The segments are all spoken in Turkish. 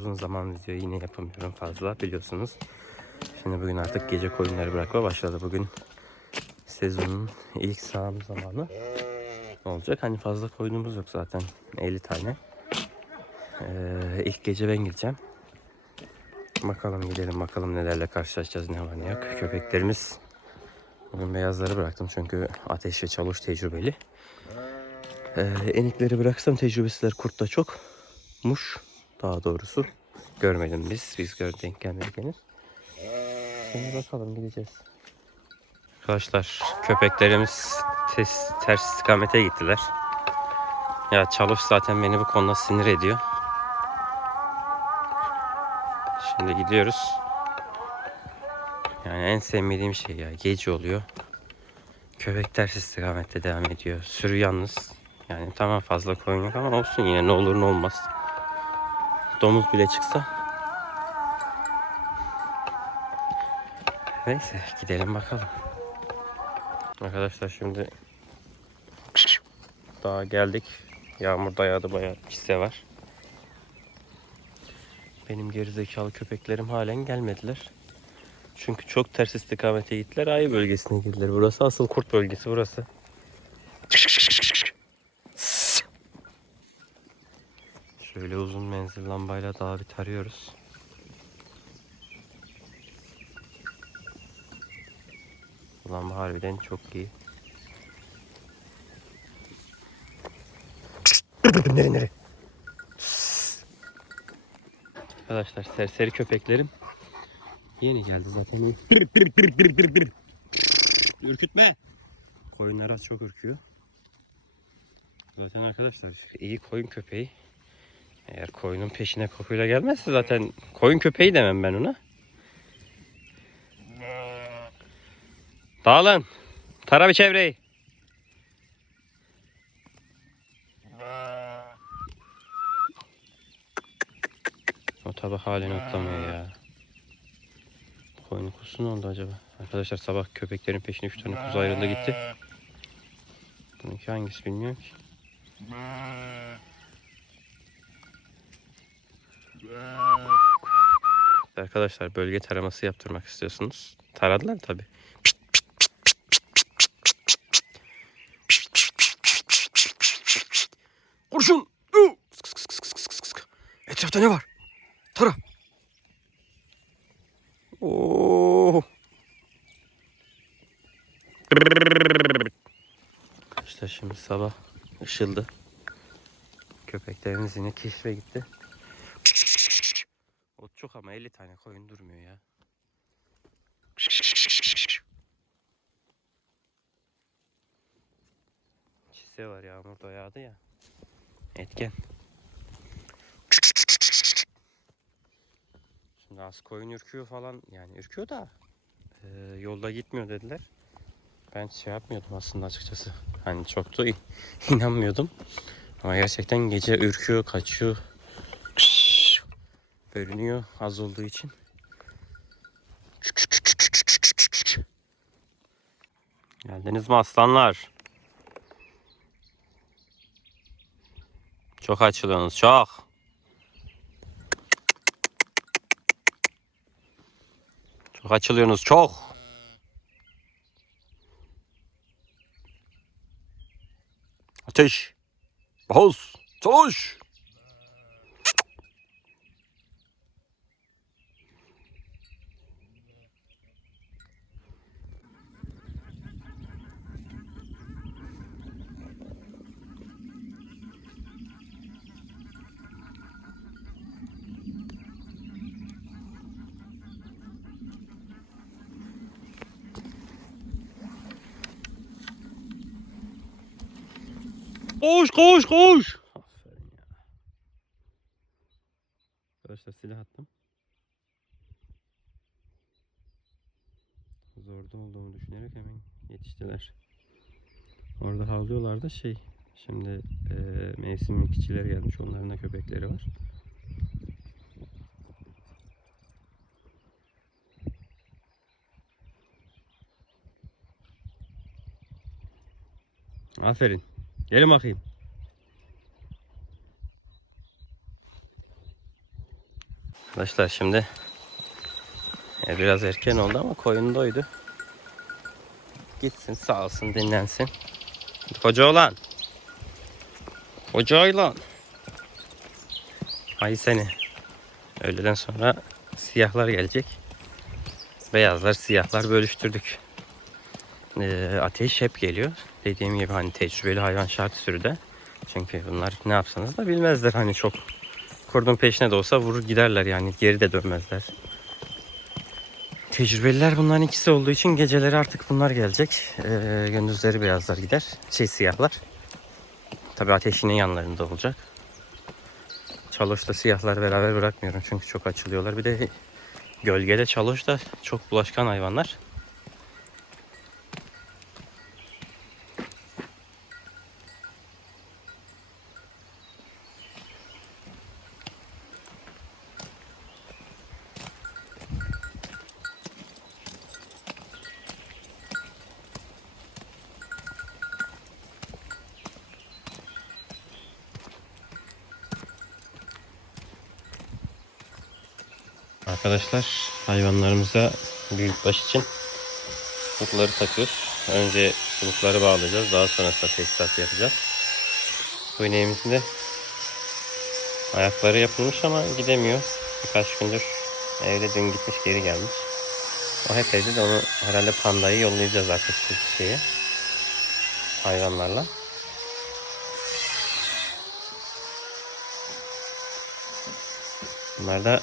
uzun zaman video yine yapamıyorum fazla biliyorsunuz. Şimdi bugün artık gece koyunları bırakma başladı. Bugün sezonun ilk sağım zamanı olacak. Hani fazla koyunumuz yok zaten. 50 tane. Ee, ilk gece ben gideceğim. Bakalım gidelim bakalım nelerle karşılaşacağız ne var ne yok. Köpeklerimiz bugün beyazları bıraktım çünkü ateş ve çalış tecrübeli. Ee, enikleri bıraksam tecrübesizler kurt da çok. Muş daha doğrusu. Görmedim biz. Biz gör denk gelmedik henüz. Şimdi bakalım gideceğiz. Arkadaşlar köpeklerimiz tes, ters istikamete gittiler. Ya çalış zaten beni bu konuda sinir ediyor. Şimdi gidiyoruz. Yani en sevmediğim şey ya gece oluyor. Köpek ters istikamette devam ediyor. Sürü yalnız. Yani tamam fazla koyun yok ama olsun yine ne olur ne olmaz. Domuz bile çıksa. Neyse gidelim bakalım. Arkadaşlar şimdi daha geldik. Yağmur dayadı bayağı çise var. Benim gerizekalı köpeklerim halen gelmediler. Çünkü çok ters istikamete gittiler. Ayı bölgesine girdiler. Burası asıl kurt bölgesi burası. Şöyle uzun menzil lambayla daha bir tarıyoruz. Bu lamba harbiden çok iyi. Nere nere? Arkadaşlar serseri köpeklerim yeni geldi zaten. Ürkütme. Koyunlar az çok ürküyor. Zaten arkadaşlar iyi koyun köpeği. Eğer koyunun peşine kokuyla gelmezse zaten koyun köpeği demem ben ona. Dağılın. Tara bir çevreyi. O tabi halini atlamıyor ya. Koyunun kuzusu ne oldu acaba? Arkadaşlar sabah köpeklerin peşine 3 tane kuzu ayrıldı gitti. Bununki hangisi bilmiyorum ki. Arkadaşlar bölge taraması yaptırmak istiyorsunuz. Taradılar tabi. Kurşun! Etrafta ne var? Tara. Oo. İşte şimdi sabah ışıldı. Köpeklerimiz yine keşfe gitti. Çok ama 50 tane koyun durmuyor ya. Çise var yağmur da yağdı ya. Etken. Şimdi az koyun ürküyor falan yani ürküyor da e, yolda gitmiyor dediler. Ben şey yapmıyordum aslında açıkçası. Hani çok da inanmıyordum. Ama gerçekten gece ürküyor, kaçıyor. Bölünüyor az olduğu için. Geldiniz mi aslanlar? Çok açılıyorsunuz çok. Çok açılıyorsunuz çok. Ateş. Bahus. Çalış. Koş koş koş. Aferin ya. Arkadaşlar silah attım. Zorda olduğumu düşünerek hemen yetiştiler. Orada havlıyorlar da şey. Şimdi e, mevsimlik keçiler gelmiş. Onların da köpekleri var. Aferin. Gelin bakayım. Arkadaşlar şimdi e, biraz erken oldu ama koyun doydu. Gitsin sağ olsun dinlensin. Koca olan. Koca olan. Ay seni. Öğleden sonra siyahlar gelecek. Beyazlar siyahlar bölüştürdük. Ee, ateş hep geliyor. Dediğim gibi hani tecrübeli hayvan şart sürüde. Çünkü bunlar ne yapsanız da bilmezler hani çok kurdun peşine de olsa vurur giderler yani geri de dönmezler. Tecrübeliler bunların ikisi olduğu için geceleri artık bunlar gelecek. Ee, gündüzleri beyazlar gider. Şey siyahlar. Tabi ateş yine yanlarında olacak. Çaloş'ta siyahlar beraber bırakmıyorum çünkü çok açılıyorlar. Bir de gölgede çaloş çok bulaşkan hayvanlar. Arkadaşlar hayvanlarımıza büyükbaş için sulukları takıyoruz. Önce sulukları bağlayacağız. Daha sonrasında tesisat yapacağız. Bu ineğimizin de ayakları yapılmış ama gidemiyor. Birkaç gündür evde dün gitmiş geri gelmiş. O hep evde de onu herhalde pandayı yollayacağız artık şeye. Hayvanlarla. Bunlar da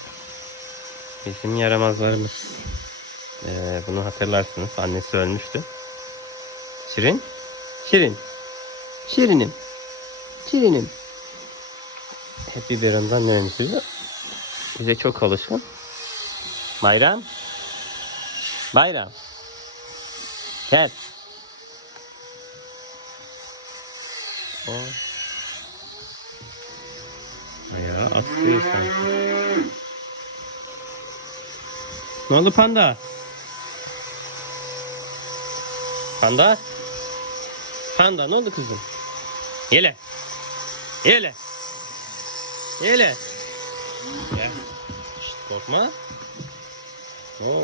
Bizim yaramazlarımız. Ee, bunu hatırlarsınız. Annesi ölmüştü. Şirin. Şirin. Şirinim. Şirinim. Hep biberondan nememsiyor. Bize çok alışkın. Bayram. Bayram. Gel. O. Ayağı atlıyor sanki. Ne oldu panda? Panda? Panda ne oldu kızım? Yele. Yele. Yele. Gel. Şşt korkma. Oo.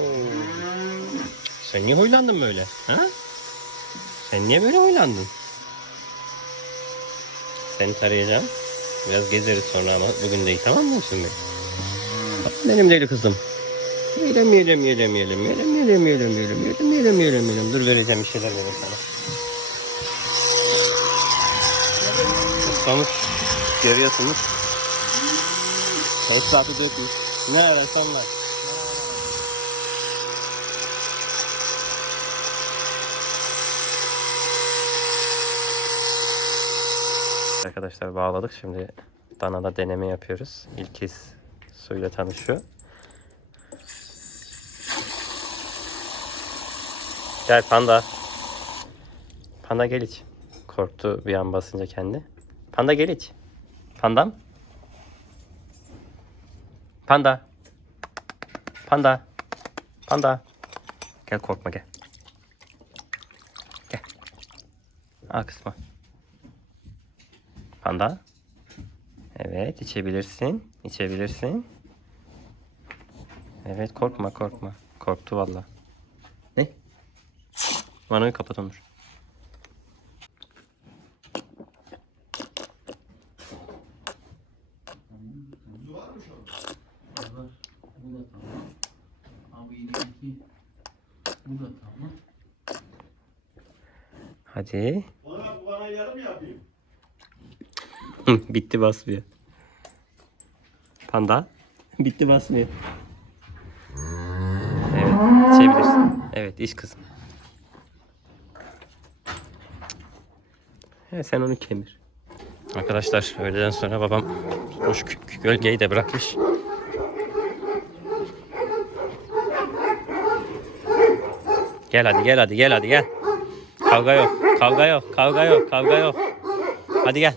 Sen niye huylandın böyle? Ha? Sen niye böyle huylandın? Seni tarayacağım. Biraz gezeriz sonra ama bugün değil tamam mı şimdi? Benim deli kızım. Yedim yedim yedim yedim yedim yedim yedim yedim yedim yedim yedim yedim Dur vereceğim bir şeyler vereyim sana. Islanmış. Görüyorsunuz. Etrafı dökmüş. Ne ararsan var. Arkadaşlar bağladık. Şimdi danada deneme yapıyoruz. İlkiz suyla tanışıyor. Gel panda. Panda gel iç. Korktu bir an basınca kendi. Panda gel iç. Pandam. Panda. Panda. Panda. Gel korkma gel. Gel. Al kısma. Panda. Evet içebilirsin. İçebilirsin. Evet korkma korkma. Korktu valla. Ne? Vanoyu kapat Onur. Bu da tamam. Abi ileriki bu da tamam. Hadi. Bana, bana yarım yapayım. Bitti basmıyor. Panda. Bitti basmıyor. Evet içebilirsin. Evet iç kızım. Evet sen onu kemir. Arkadaşlar öğleden sonra babam tutmuş gölgeyi de bırakmış. Gel hadi gel hadi gel hadi gel. Kavga yok. Kavga yok. Kavga yok. Kavga yok. Hadi gel.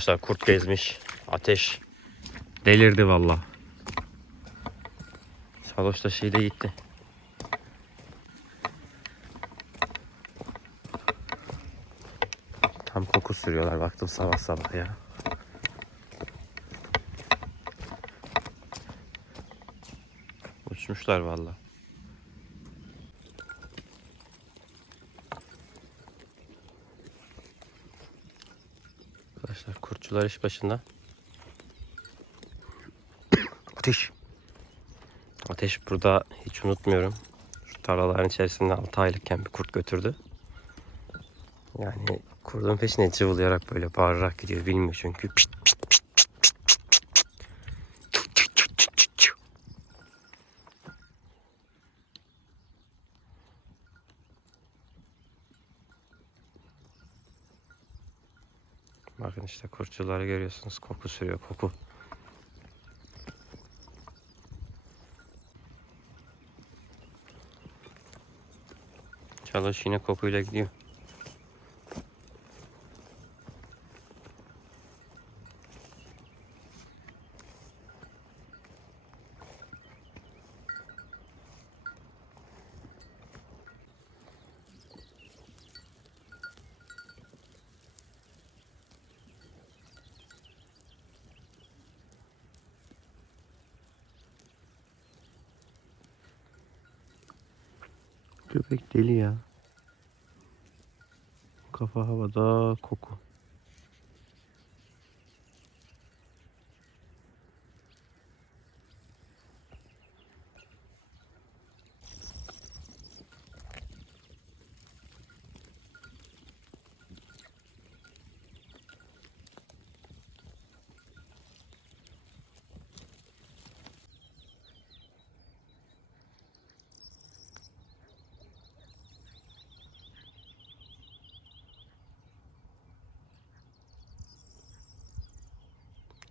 Arkadaşlar kurt gezmiş. Ateş. Delirdi valla. Saloş da şeyde gitti. Tam koku sürüyorlar baktım sabah sabah ya. Uçmuşlar valla. Kurtçular iş başında. Ateş. Ateş burada hiç unutmuyorum. Şu tarlaların içerisinde 6 aylıkken bir kurt götürdü. Yani kurdun peşine cıvılayarak böyle bağırarak gidiyor. Bilmiyor çünkü. Pişt, pişt, pişt, pişt, pişt. Çu, çu, çu, çu, çu, çu. Bakın işte kurtçuları görüyorsunuz. Koku sürüyor koku. Çalış yine kokuyla gidiyor. Köpek deli ya. Kafa havada koku.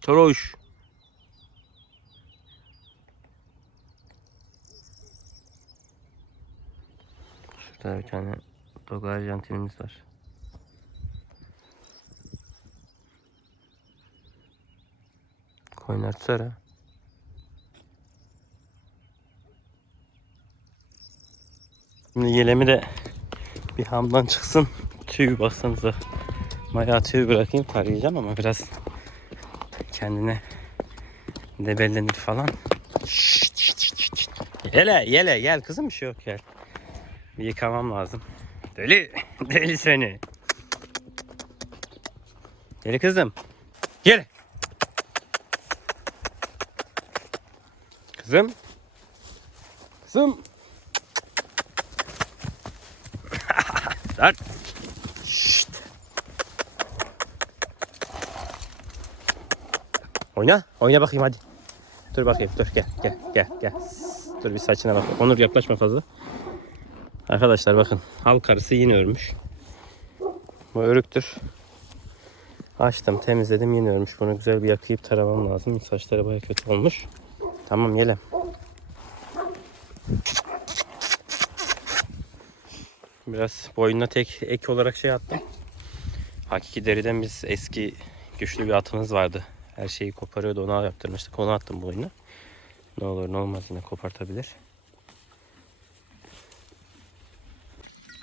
Toroş. Şurada bir tane dog arjantinimiz var. Koyun açsana. Şimdi yelemi de bir hamdan çıksın. Tüy baksanıza. Bayağı tüy bırakayım tarayacağım ama biraz kendine debellenir falan. Şşt, şşt, şşt, şşt. Yele yele gel kızım bir şey yok gel. Bir yıkamam lazım. Deli deli seni. Deli kızım. Gel. Kızım. Kızım. Lan. Şşt. Oyna. Oyna bakayım hadi. Dur bakayım dur gel gel gel gel. Dur bir saçına bak. Onur yaklaşma fazla. Arkadaşlar bakın hal karısı yine örmüş. Bu örüktür. Açtım temizledim yine örmüş. Bunu güzel bir yakayıp taramam lazım. Saçları baya kötü olmuş. Tamam yelem. Biraz boynuna tek ek olarak şey attım. Hakiki deriden biz eski güçlü bir atımız vardı. Her şeyi koparıyordu ona yaptırmıştık. Onu attım boynuna. Ne olur ne olmaz yine kopartabilir.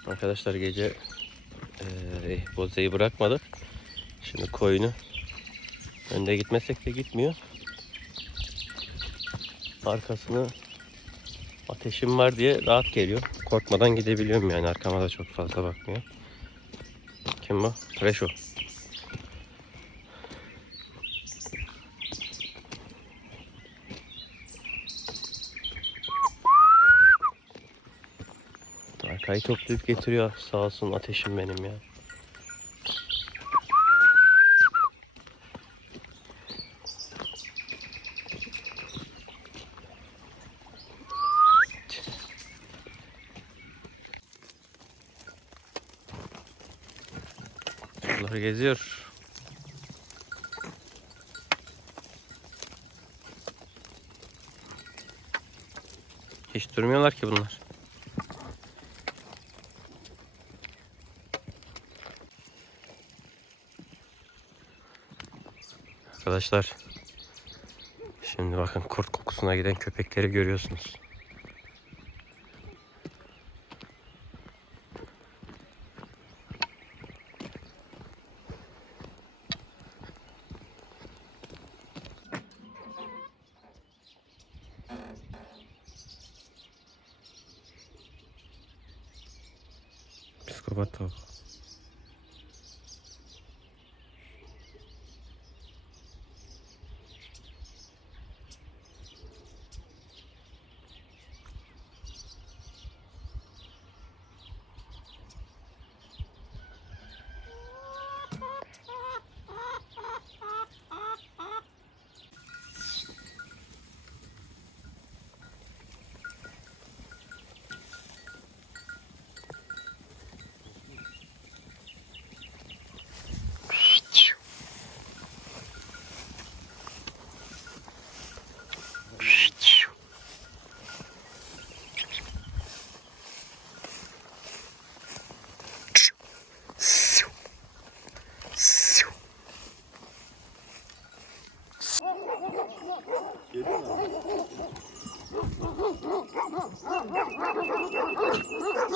Arkadaşlar gece eee bozeyi bırakmadık. Şimdi koyunu önde gitmesek de gitmiyor. Arkasını ateşim var diye rahat geliyor. Korkmadan gidebiliyorum yani arkama da çok fazla bakmıyor. Kim bu? Reşo. Arkayı toplayıp getiriyor sağ olsun ateşim benim ya. Bunlar geziyor. Hiç durmuyorlar ki bunlar. Arkadaşlar. Şimdi bakın kurt kokusuna giden köpekleri görüyorsunuz. Psikopat tavuk.